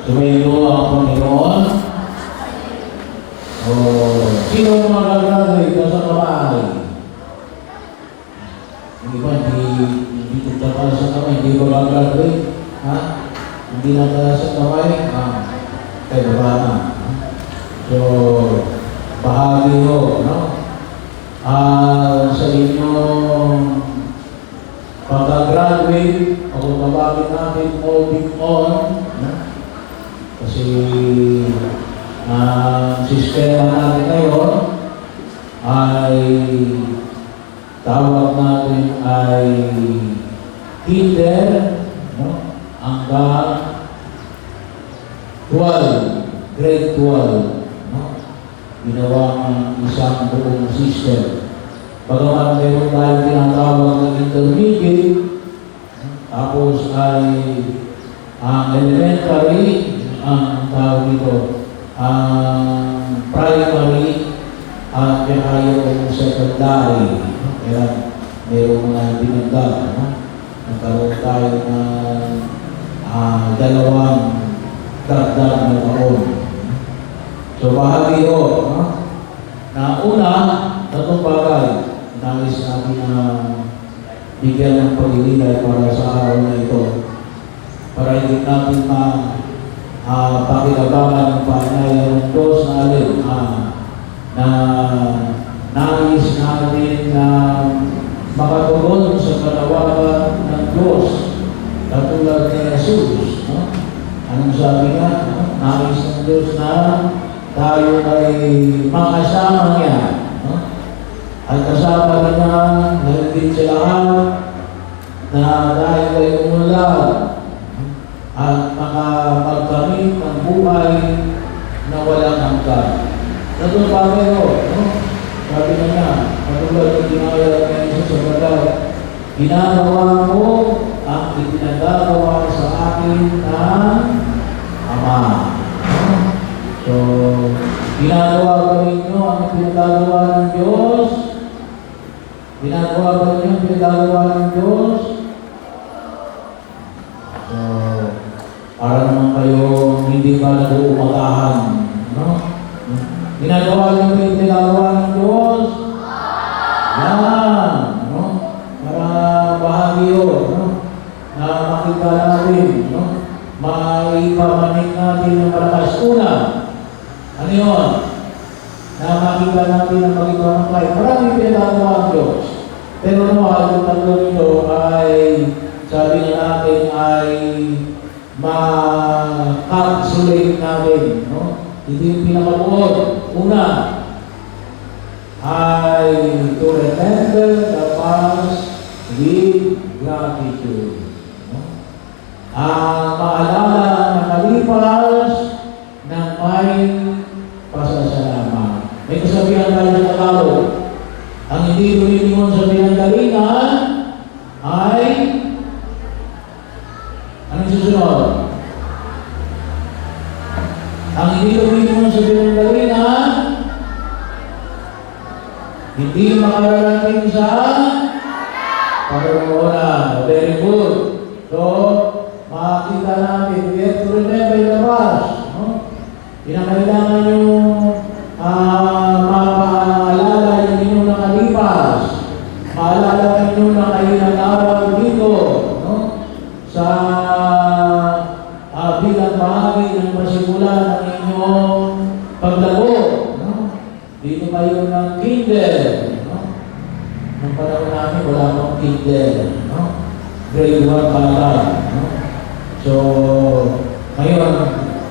Sumayo ang Panginoon. Sino ang magagraduate na sa kamay? Yung iba, hindi tutapal sa kamay, hindi ba magagraduate? Ha? Hindi na sa kamay? Kaya baba na. So, bahagi ho, no? Sa inyong pagka-graduate, ako tawagin natin moving on, no? Kasi sistema natin ngayon ay tawag natin ay kinder, no? Hanggang 12, grade 12, no? Ginawa ang isang buong system. Bagaman meron tayo tinatawag ng intermediate, tapos ay ang elementary, ang tawag ito, ang primary, at yung secondary. Kaya mayroong mga binagdag. Nagkaroon tayo ng dalawang dagdag na taon. So bahagi ho, na una, tatong bagay, nais natin na bigyan ng pag-ibigay para sa araw na ito. Para hindi natin pakinabangan ng paanyaya ng Diyos na alin na nais natin na makatugon sa panawagan ng Diyos katulad ni Jesus. Anong sabi niya? Nais ng Diyos na tayo ay makasama niya. At kasama rin niya nalagin sa lahat na dahil ay umulan at magkamit ng buhay na walang hanggan. Natulpa kayo, no? Sabi na niya, katulad ng ginaya ng Jesus sa balat, ginagawa mo ang itinagagawa sa akin ng Ama. So, ginagawa ba ninyo ang pinagagawa ng Diyos? Ginagawa ba ninyo ang pinagagawa ng Diyos? So, para naman kayo hindi pa nag-uumagahan, no? Ginagawa niyo ba yung pinagagawa ng Diyos? Yan, no? Para bahagi yun, no? Na makita natin, no? Maipamanik natin ng malakas. Una, ano yun? Na makita natin ang mag-ipamagkay. Maraming pinagagawa ang Diyos. Pero yung tatlo nito ay, sabi na natin, ay ma-calculate natin, no? Hindi yung pinakabuod. Una, ay to remember the past with gratitude. Maalala ang nakalipas ng may pasasalamat. May kasabihan tayo sa Tagalog. Ang hindi lumilingon sa pinanggalingan ay anong susunod? Ang hindi lumilingon sa pinanggalingan hindi makararating sa pagkakaroon. Very good. So, makikita natin, we have to remember the past. No? Pinakailangan yung mapaalala yung inyong nakalipas. Maalala ninyo na kayo nag-aral dito. No? Sa bilang bahagi ng masimulan ng inyong paglago. No? Dito kayo ng kinder. No? Nung panahon namin, wala pang kinder. No? Grade 1 pa lang. No? So, ngayon,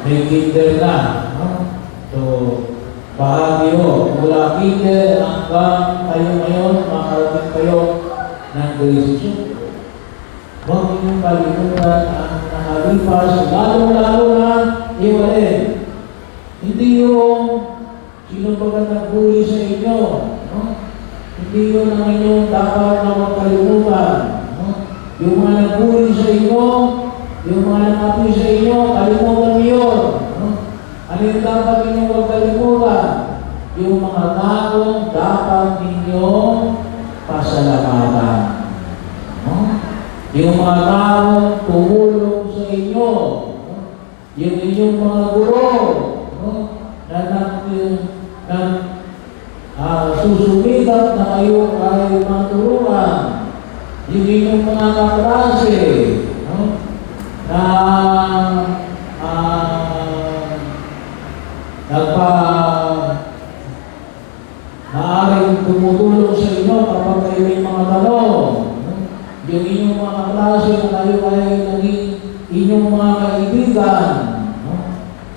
may kinder na. No? So, bahagi ho, mula kinder hanggang kayo ngayon, makarating kayo ng grade 2. Huwag ninyong kalimutan ang nakalipas, lalo-lalo na iwalin. Hindi yung sino ba nagbuli sa inyo. No? Hindi yun ang inyong dapat na magkalimutan. No? Yung mga nagbuli sa inyo, yung mga nakapoy sa inyo, kalimutan niyo. No? Ano yung dapat ninyong magkalimutan? Yung mga taong dapat ninyong pasalamatan. No? Yung mga taong tumulong sa inyo. No? yung inyong mga guro, no? Na susumikat na kayo ay maturuan, yung inyong mga kaklase, no? Na maaaring tumutulong sa inyo kapag kayo may mga tanong, no? Yung inyong mga kaklase na kayo ay naging inyong mga kaibigan, no?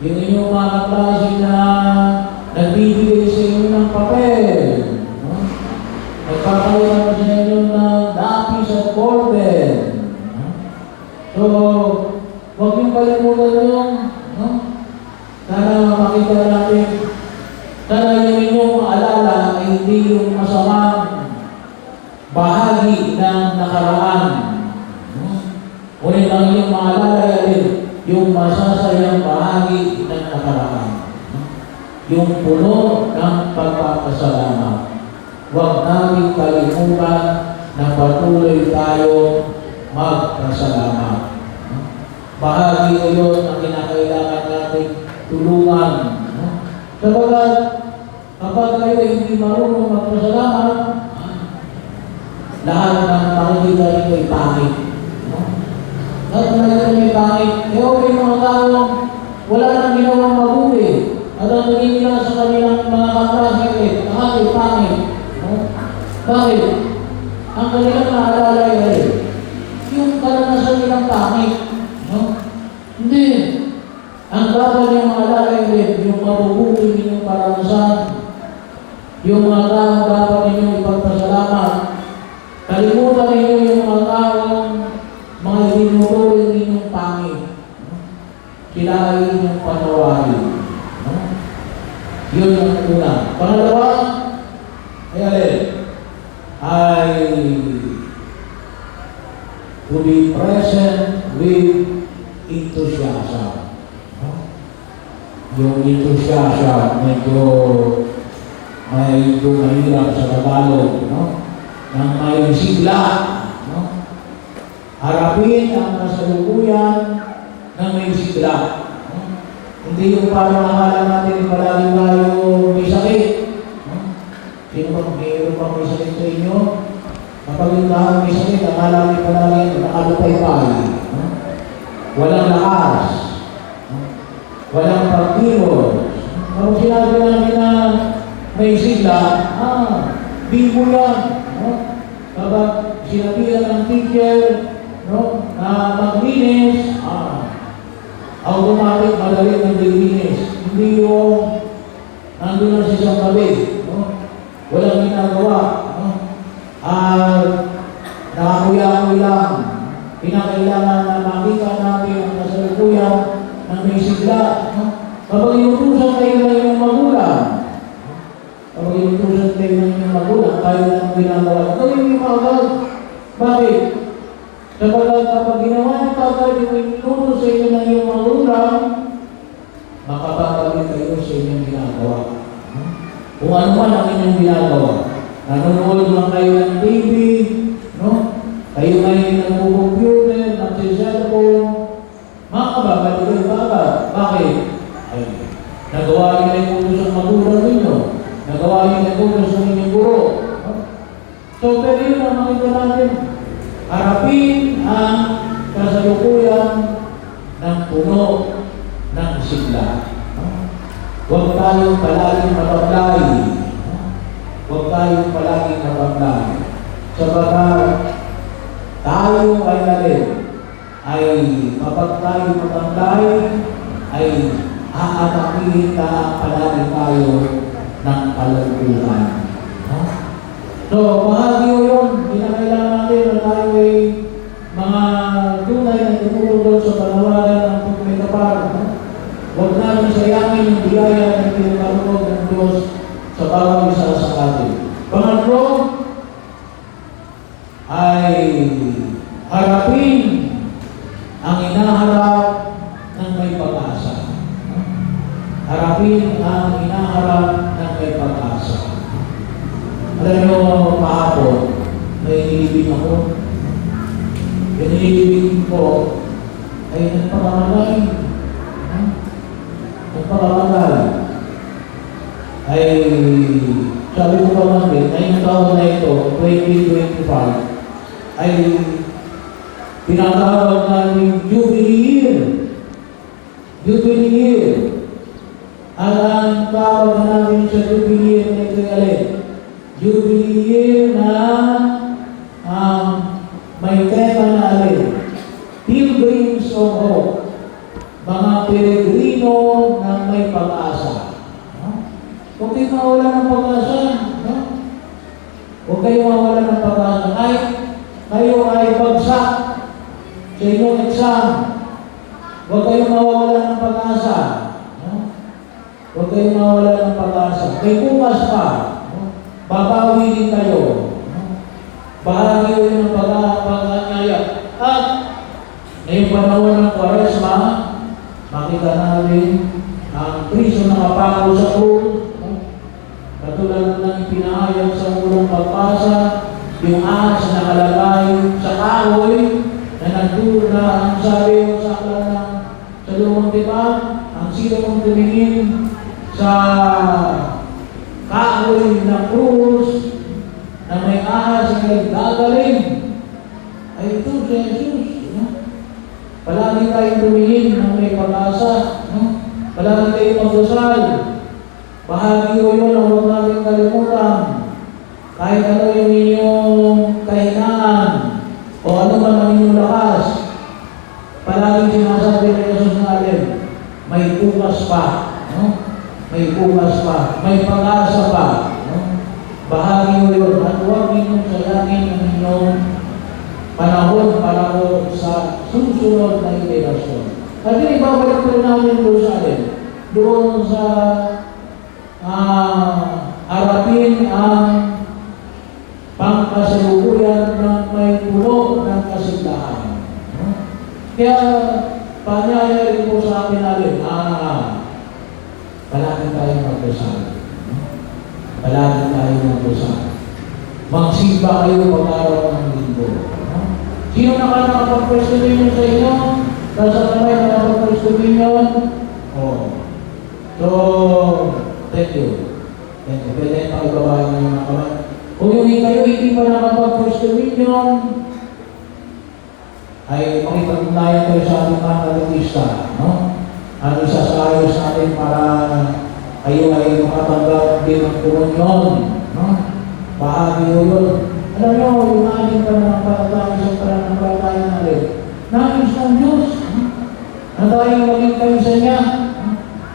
Yung inyong mga kaklase na nagbibigay sa inyo ng papel, no? Nagpapayag sa inyo ng lapis at ballpen, no? So, huwag niyong kalimutan yun, no? Sana makita natin, sana yung inyong maalala ay hindi yung masamang bahagi ng nakaraan, no? Ngunit ang inyong maalala ay yung masasayang bahagi ng nakaraan, no? Yung puno ng pagpapasalamat. Huwag natin kalimutan na patuloy tayo magpasalamat, no? Bahagi ko yun ang kinakailangan natin tulungan, no? Sabagat kapag kayo hindi marunong magpasalamat, lahat ng makikita nyo ay pangit, no? Lahat ng makikita nyo ay pangit. Okay, mga tao, wala nang ginawang mabuti. At ang nagigila sa kanilang mga kaklase ay pangit, no? Bakit? Ang kanilang naalala ay yung karanasan nilang pangit, no? Hindi. Ang dapat niyong maalala ay yung mabubuti ninyong karanasan, yung mga taong dapat ninyong ipagpasalamat. Kalimutan ninyo yung mga taong mga ibinutuloy ninyong pangit, no? Sila ay inyong patawarin, no? Yun ang una. Pangalawa ay to be present with enthusiasm. Yung enthusiasm, medyo mahirap sa Tagalog, no? Nang may sigla, no? Harapin ang kasalukuyan ng may sigla, no? Hindi yung parang akala natin palagi tayo may sakit, no? Sino ba mayroon pang may sakit sa inyo? Kapag yung taong may sakit, akala natin palagi nakalupay-pay, no? Walang lakas, walang pagkiro. Kung sinabi namin na may sigla, bibo yan, no? Kapag sinabihan ng teacher, no, na maglinis, automatic madali ng linis. Hindi yung nandun na sa isang tabi, no? Walang ginagawa, no? Nakakuya-kuya lang. Pinakailangan na makita natin ang kasalukuyan ng may sigla, no? Kapag inutusan kayo na yung magulang, kapag inutusan kayo na yung magulang, tayo lang ginagawa. Gawin niyo agad. Bakit? Kapag ginawa niyo agad yung inutos sa inyo ng iyong magulang, makapagpagin kayo sa inyong ginagawa, no? Kung ano man ang inyong ginagawa. Nanonood lang kayo ng TV, no? Kayo may nagpo-computer, nagsiselfone, makababalik kayo agad. Bakit? Ay, nagawa niyo yung utos ng magulang ninyo. Nagawa niyo yung utos ng inyong guro, no? So, pero yun ang makita natin. Harapin ang kasalukuyan ng puno ng sigla, no? Huwag tayong palaging mapaglay, no? Huwag tayong palaging mapaglay. Sabagat tayo ay kapag tayo mapaglay, ay aatakihin na palagi tayo ng kalungkutan, no? So, bahagi yun, kinakailangan natin na tayo ay mga tunay na tumulong sa panawagan ng pagmekapal, no? Huwag namin sayangin yung biyaya ng pinagkaloob ng Diyos sa bawat isa sa atin. Pangatlo ay harapin ang inaharap ng may pag-asa. Harapin ang inaharap ng may pag-asa. Alam nyo, kahapon, may nilibig ako. Yung nilibig ko ay nagpakamalay. ay tinatawag namin Jubilee Year. Jubilee Year. At ang tawag namin sa Jubilee Year na ito alin? Jubilee Year na may tema na alin? Pilgrims of Hope. Mga peregrino na may pag-asa. No? Huwag kayo mawala ng pag-asa. No? Huwag kayo mawala ng pag-asa. Kayo ay bagsak sa inyong exam. Huwag kayo mawala ng pag-asa. No? Huwag kayo mawala ng pag-asa. May bukas pa. No? Babawi din kayo. No? Bahagi yun ng pag-anyaya. At ngayong panahon ng Kwaresma, makita namin ang Kristo na kapako sa krus. Katulad ng ipinahayag sa unang pagpasa, yung ahas na nakalagay sa kahoy na nagdura ang sabi mo sa akala sa lumang tipan, ang sino mong tumingin sa kahoy na krus na may ahas na nagdagaling ay ito si Jesus. Palagi tayong tumingin ng may pag-asa. No? Palagi tayong magdasal. Bahagi ko yun ang huwag natin kalimutan. Kahit ano yung inyong kahinaan o ano man ang inyong lakas, palagi sinasabi ng Jesus natin, may bukas pa. No? May bukas pa. May pag-asa pa. No? Bahagi ko yun. At huwag ninyong sayangin ang inyong panahon para ko sa susunod na iterasyon. At yun, ibabalik ko namin doon sa atin. Doon sa harapin ang pangkasalukuyan ng may puno ng kasintahan. No? Kaya, panyaya rin po sa akin natin, palagi tayong magdasal. No? Palagi tayong magdasal. Magsimba kayo pag-araw ng linggo. Sino nakapag-First Communion sa inyo? Nasa kamay nakapag-First Communion? Oh. So, thank you. Thank you. Pwede pakibabayan ng mga kamay. Kung yung kayo hindi pa nakapag-First Communion, ay makipag-ugnayan kayo sa ating mga katekista. No? Ano isasayos natin para kayo ay makatanggap din ng komunyon. No? Bahagi yun. Alam nyo, yung ating pananampalataya sa pananampalataya natin, nais ng Diyos na tayo maging kayo sa niya.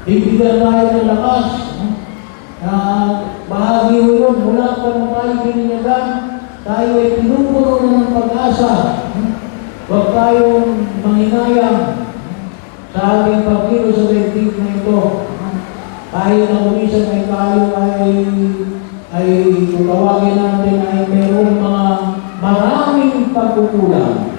Bibigyan tayo ng lakas. Na bahagi yun, mula pa na tayo bininyagan, tayo ay pinupuno ng pag-asa. Huwag tayong manginayang sa ating pagkilo sa daigdig na ito. Kahit na kumisan ay tayo ay tawagin natin ay mayroong mga maraming pagkukulang.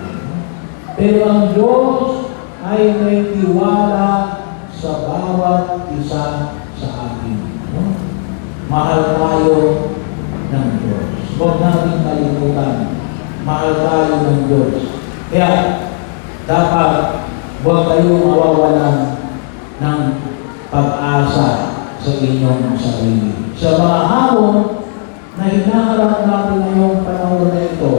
Pero ang Diyos ay may tiwala sa bawat isa sa atin. No? Mahal tayo ng Diyos. Huwag natin kalimutan. Mahal tayo ng Diyos. Kaya, dapat huwag kayong mawawalan ng pag-asa sa inyong sarili. Sa mga hamon na hinaharap natin ngayong panahon na ito,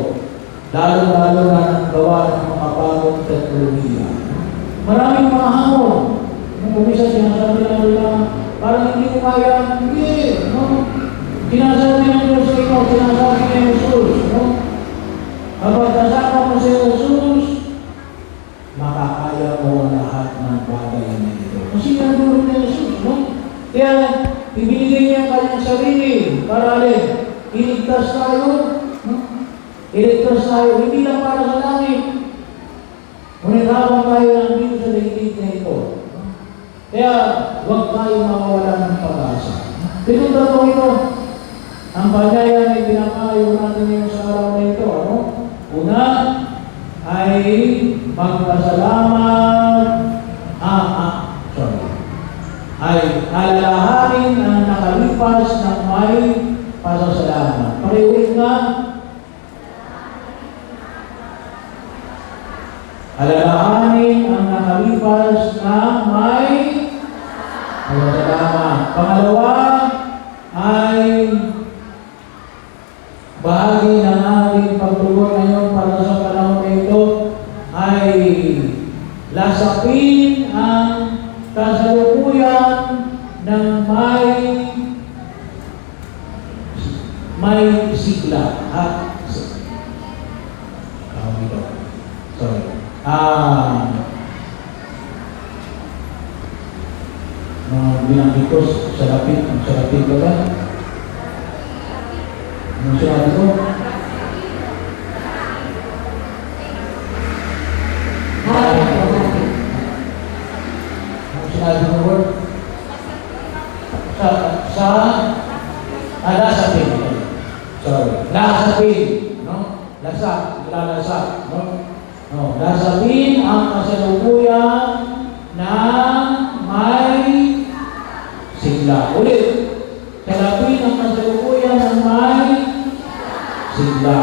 lalo-lalo na ng gawa ng mga bagong teknolohiya. Maraming mga hamon. Kung kumisa sinasabi na nila, parang hindi ko kaya, hindi. No? Sinasabi ng Diyos sa ikaw, sinasabi ng Jesus. No? Kapag kasama mo si Jesus, makakaya mo ang lahat ng bagay na ito. Kasi nandun ni Jesus. No? Kaya, ibinigay niya ang kanyang sarili para alin, iligtas tayo. No? Iligtas tayo, hindi lang para sa langit. Ngunit habang tayo nandito sa daigdig na ito. No? Kaya, huwag tayo mawawala ng pag-asa. Pinunta mo ito, ang panyaya na pinakayo natin ngayon sa araw na ito. Ano? Una, ay magpasalamat, ay alalahanin ang nakalipas ng may pasasalamat. Pakiulit nga, alalahanin ang nakalipas ng may pasasalamat. Pangalawa, ay bahagi ng ating pagtugon ngayon para sa binanggit ko, sarapin ba ba? Anong sinabi ko? Anong sinabi ko, Lord? Lasapin. Sorry. Lasapin. No? Lalasa. No? No. Lasapin ang kasalukuyan ng may sigla. Ulit. Lasapin ang kasalukuyan ng may sigla.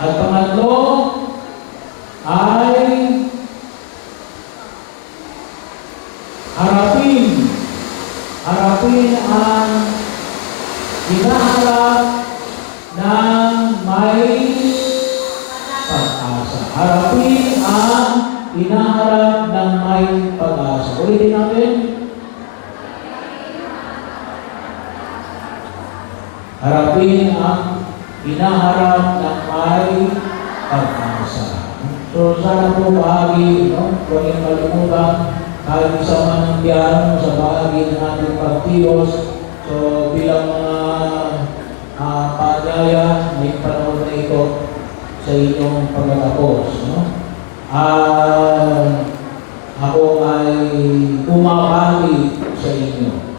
At pangatlo ay harapin ang hinaharap ng may pag-asa. Harapin ang hinaharap ng may pag-asa. Ulitin natin. Harapin ang hinaharap ng may pag-asa. So sana po bahagi, no? Huwag niyong kalimutan kahit isa man ang biyano sa bahagi ng ating pagtiyos. So bilang mga paanyaya, may panahon na ito sa inyong pagkatapos. No? Ako ay pumapali